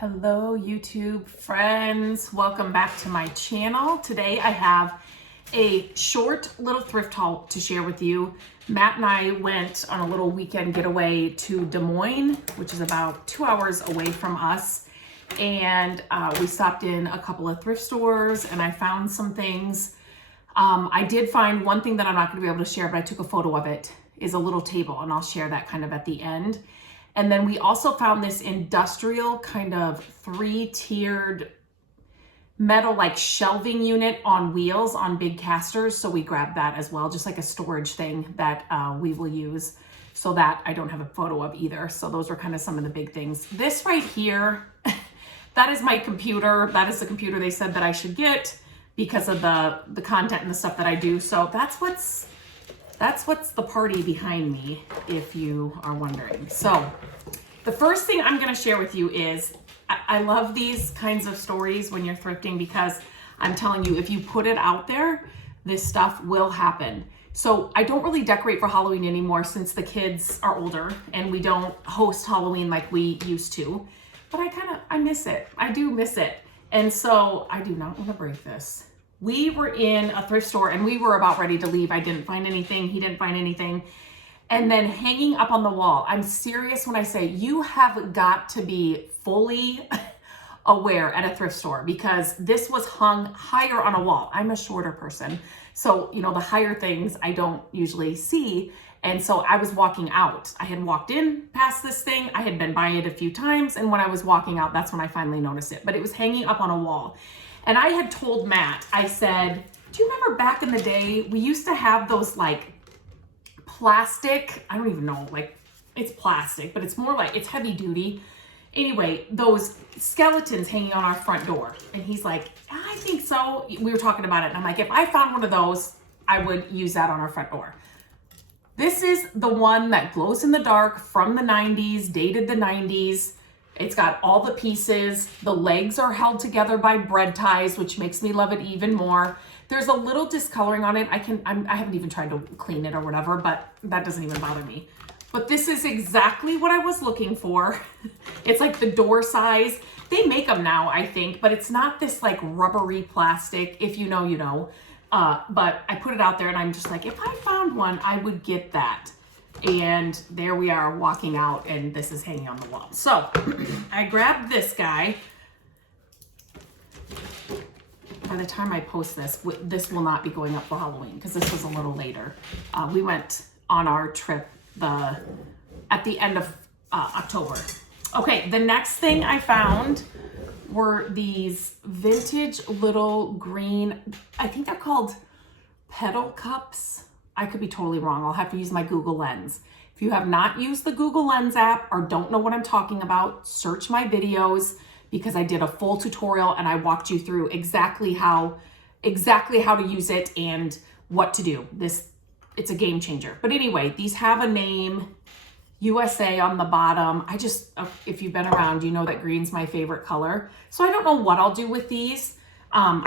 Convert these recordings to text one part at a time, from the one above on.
Hello YouTube friends, welcome back to my channel. Today I have a short little thrift haul to share with you. Matt and I went on a little weekend getaway to Des Moines, which is about 2 hours away from us. And we stopped in a couple of thrift stores and I found some things. I did find one thing that I'm not going to be able to share, but I took a photo of it, is a little table, and I'll share that kind of at the end. And then we also found this industrial kind of 3-tiered metal like shelving unit on wheels on big casters. So we grabbed that as well, just like a storage thing that we will use. So that I don't have a photo of either. So those were kind of some of the big things. This right here, that is my computer. That is the computer they said that I should get because of the content and the stuff that I do. So that's what's the party behind me, if you are wondering. So the first thing I'm going to share with you is I love these kinds of stories when you're thrifting, because I'm telling you, if you put it out there, this stuff will happen. So I don't really decorate for Halloween anymore since the kids are older and we don't host Halloween like we used to. But I miss it. I do miss it. And so I do not want to break this. We were in a thrift store and we were about ready to leave. I didn't find anything. He didn't find anything. And then hanging up on the wall, I'm serious when I say you have got to be fully aware at a thrift store, because this was hung higher on a wall. I'm a shorter person. So, you know, the higher things I don't usually see. And so I was walking out. I had walked in past this thing. I had been by it a few times. And when I was walking out, that's when I finally noticed it. But it was hanging up on a wall. And I had told Matt, I said, do you remember back in the day, we used to have those like plastic, I don't even know, like it's plastic, but it's more like, it's heavy duty. Anyway, those skeletons hanging on our front door. And he's like, I think so. We were talking about it. And I'm like, if I found one of those, I would use that on our front door. This is the one that glows in the dark from the 90s, dated the 90s. It's got all the pieces. The legs are held together by bread ties, which makes me love it even more. There's a little discoloring on it. I haven't even tried to clean it or whatever, but that doesn't even bother me. But this is exactly what I was looking for. It's like the door size. They make them now, I think, but it's not this like rubbery plastic. If you know, you know. But I put it out there and I'm just like, if I found one, I would get that. And there we are walking out and this is hanging on the wall. So I grabbed this guy. By the time I post this, this will not be going up for Halloween because this was a little later. We went on our trip at the end of October. Okay, the next thing I found were these vintage little green, I think they're called pedal cups. I could be totally wrong. I'll have to use my Google Lens. If you have not used the Google Lens app or don't know what I'm talking about, search my videos, because I did a full tutorial and I walked you through exactly how to use it and what to do. It's a game changer. But anyway, these have a name, USA on the bottom. If you've been around, you know that green's my favorite color. So I don't know what I'll do with these. I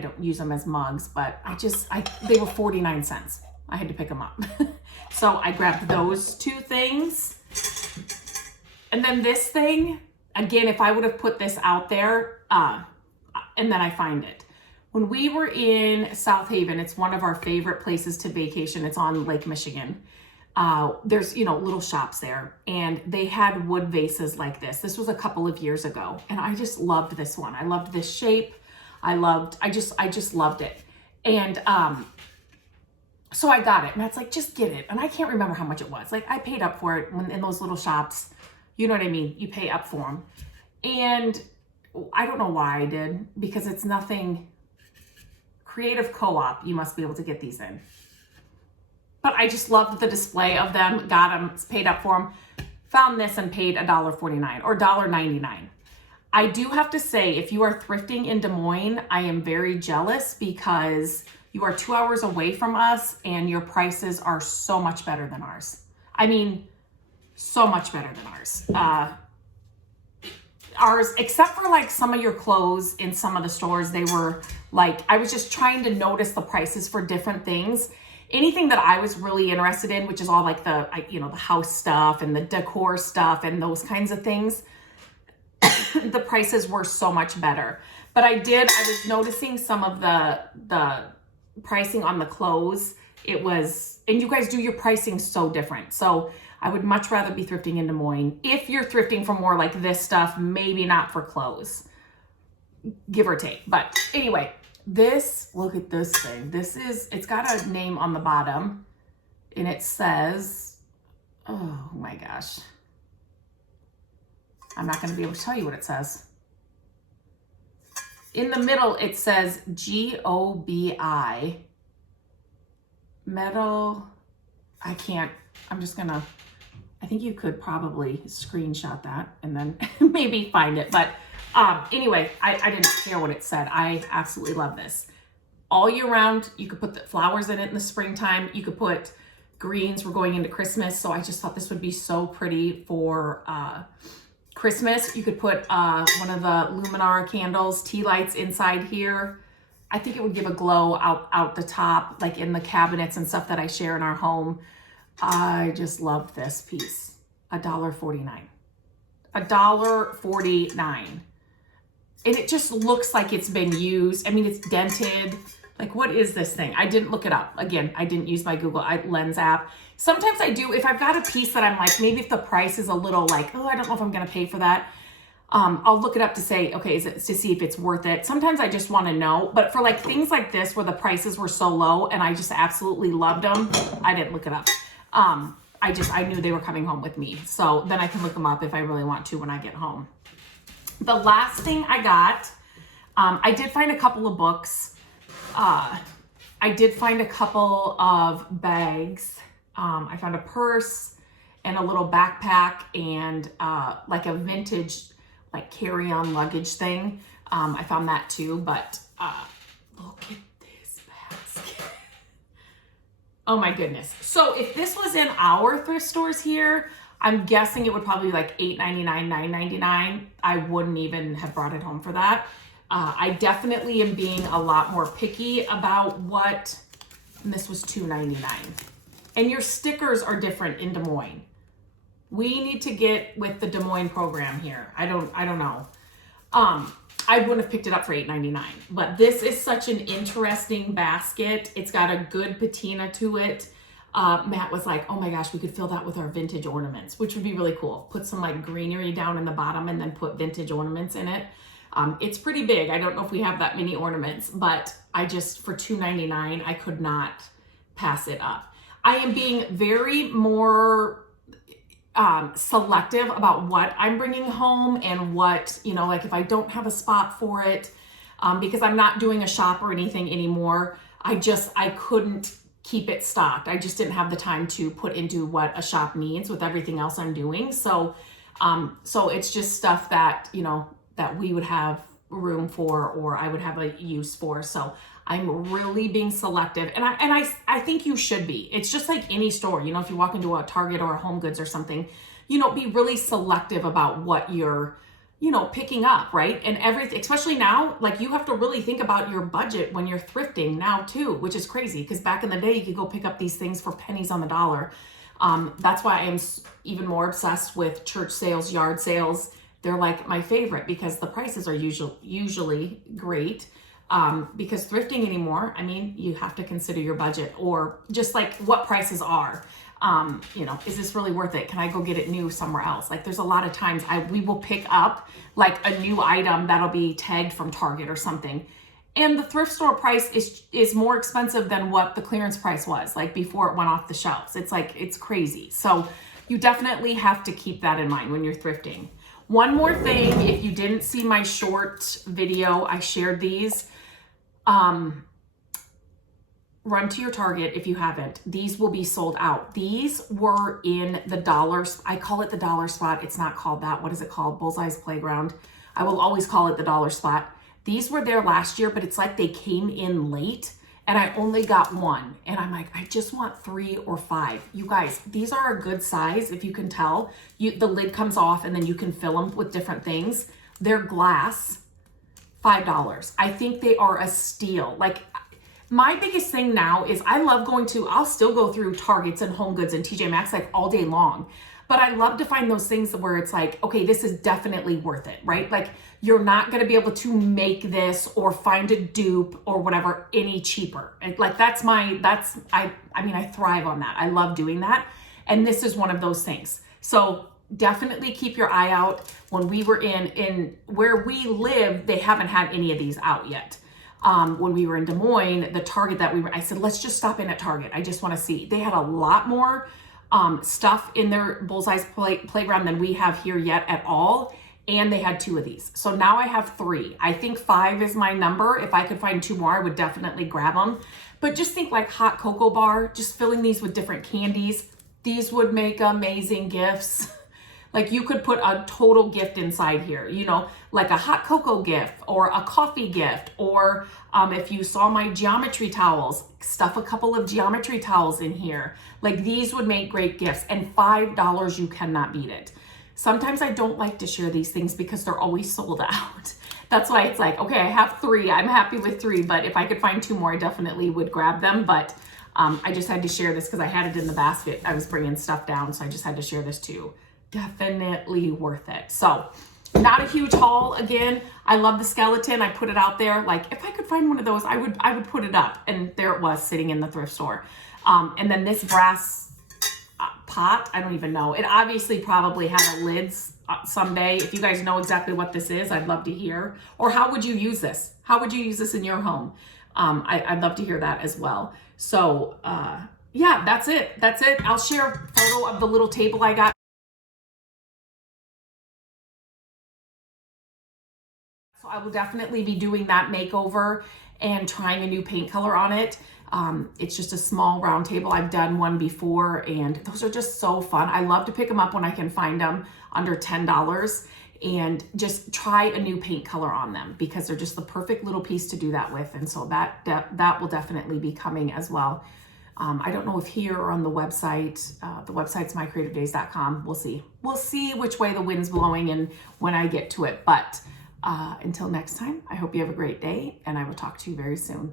don't use them as mugs, but they were 49 cents. I had to pick them up. So I grabbed those two things. And then this thing, again, if I would have put this out there, and then I find it. When we were in South Haven, it's one of our favorite places to vacation. It's on Lake Michigan. There's, little shops there, and they had wood vases like this. This was a couple of years ago, and I just loved this one. I loved this shape. I just loved it. And, so I got it, and that's like, just get it. And I can't remember how much it was. Like, I paid up for it in those little shops. You know what I mean? You pay up for them. And I don't know why I did, because it's nothing Creative Co-op. You must be able to get these in. But I just loved the display of them, got them, paid up for them, found this and paid $1.49 or $1.99. I do have to say, if you are thrifting in Des Moines, I am very jealous because you are 2 hours away from us and your prices are so much better than ours. I mean, so much better than ours. Ours, except for like some of your clothes in some of the stores, they were like, I was just trying to notice the prices for different things. Anything that I was really interested in, which is all like the house stuff and the decor stuff and those kinds of things, the prices were so much better. But I was noticing some of the pricing on the clothes. It was, and you guys do your pricing so different. So I would much rather be thrifting in Des Moines. If you're thrifting for more like this stuff, maybe not for clothes, give or take. But anyway, look at this thing. It's got a name on the bottom and it says, oh my gosh. I'm not going to be able to tell you what it says. In the middle, it says GOBI. Metal. I think you could probably screenshot that and then maybe find it. But anyway, I didn't care what it said. I absolutely love this. All year round, you could put the flowers in it in the springtime. You could put greens. We're going into Christmas, so I just thought this would be so pretty for Christmas. You could put one of the Luminar candles, tea lights inside here. I think it would give a glow out the top, like in the cabinets and stuff that I share in our home. I just love this piece. $1.49. $1.49. And it just looks like it's been used. I mean, it's dented. Like, what is this thing? I didn't look it up. Again, I didn't use my Google Lens app. Sometimes I do, if I've got a piece that I'm like, maybe if the price is a little like, oh, I don't know if I'm going to pay for that. I'll look it up to say, okay, to see if it's worth it. Sometimes I just want to know, but for like things like this where the prices were so low and I just absolutely loved them, I didn't look it up. I knew they were coming home with me. So then I can look them up if I really want to when I get home. The last thing I got, I did find a couple of books. I did find a couple of bags. I found a purse and a little backpack and like a vintage like carry-on luggage thing. I found that too, but look at this basket. Oh my goodness. So if this was in our thrift stores here, I'm guessing it would probably be like $8.99, $9.99. I wouldn't even have brought it home for that. I definitely am being a lot more picky about what, and this was $2.99. And your stickers are different in Des Moines. We need to get with the Des Moines program here. I don't know. I wouldn't have picked it up for $8.99, but this is such an interesting basket. It's got a good patina to it. Matt was like, oh my gosh, we could fill that with our vintage ornaments, which would be really cool. Put some like greenery down in the bottom and then put vintage ornaments in it. It's pretty big. I don't know if we have that many ornaments, but for $2.99, I could not pass it up. I am being very more selective about what I'm bringing home and what, like if I don't have a spot for it, because I'm not doing a shop or anything anymore. I couldn't keep it stocked. I just didn't have the time to put into what a shop needs with everything else I'm doing. So it's just stuff that, that we would have room for, or I would have a use for. So I'm really being selective, and I think you should be. It's just like any store, if you walk into a Target or a Home Goods or something, be really selective about what you're, picking up, right? And everything, especially now, like you have to really think about your budget when you're thrifting now too, which is crazy because back in the day, you could go pick up these things for pennies on the dollar. That's why I am even more obsessed with church sales, yard sales. They're like my favorite because the prices are usually great. Because thrifting anymore, I mean, you have to consider your budget or just like what prices are. Is this really worth it? Can I go get it new somewhere else? Like there's a lot of times we will pick up like a new item that'll be tagged from Target or something. And the thrift store price is more expensive than what the clearance price was like before it went off the shelves. It's crazy. So you definitely have to keep that in mind when you're thrifting. One more thing, if you didn't see my short video, I shared these. Run to your Target if you haven't. These will be sold out. These were in the I call it the dollar spot. It's not called that. What is it called? Bullseye's Playground. I will always call it the dollar spot. These were there last year, but it's like they came in late and I only got one. And I'm like, I just want 3 or 5. You guys, these are a good size. If you can tell, the lid comes off and then you can fill them with different things. They're glass. $5. I think they are a steal. Like my biggest thing now is I love I'll still go through Targets and Home Goods and TJ Maxx like all day long. But I love to find those things where it's like, okay, this is definitely worth it, right? Like you're not going to be able to make this or find a dupe or whatever any cheaper. Like I thrive on that. I love doing that. And this is one of those things. So definitely keep your eye out. When we were in where we live, they haven't had any of these out yet. When we were in Des Moines, the Target that I said, let's just stop in at Target. I just want to see. They had a lot more stuff in their Bullseye's playground than we have here yet at all. And they had 2 of these. So now I have 3. I think 5 is my number. If I could find 2 more, I would definitely grab them. But just think like hot cocoa bar, just filling these with different candies. These would make amazing gifts. Like you could put a total gift inside here, you know, like a hot cocoa gift or a coffee gift, or if you saw my geometry towels, stuff a couple of geometry towels in here. Like these would make great gifts, and $5, you cannot beat it. Sometimes I don't like to share these things because they're always sold out. That's why it's like, okay, I have 3, I'm happy with 3, but if I could find 2 more, I definitely would grab them. But I just had to share this because I had it in the basket. I was bringing stuff down, so I just had to share this too. Definitely worth it. So not a huge haul. Again, I love the skeleton. I put it out there. Like if I could find one of those, I would put it up, and there it was sitting in the thrift store. And then this brass pot, I don't even know. It obviously probably had a lid someday. If you guys know exactly what this is, I'd love to hear. Or how would you use this? How would you use this in your home? I'd love to hear that as well. So yeah, that's it. That's it. I'll share a photo of the little table I got. So I will definitely be doing that makeover and trying a new paint color on it. It's just a small round table. I've done one before, and those are just so fun. I love to pick them up when I can find them under $10 and just try a new paint color on them because they're just the perfect little piece to do that with. And so that will definitely be coming as well. I don't know if here or on the website. The website's mycreativedays.com. We'll see. We'll see which way the wind's blowing and when I get to it. But until next time, I hope you have a great day, and I will talk to you very soon.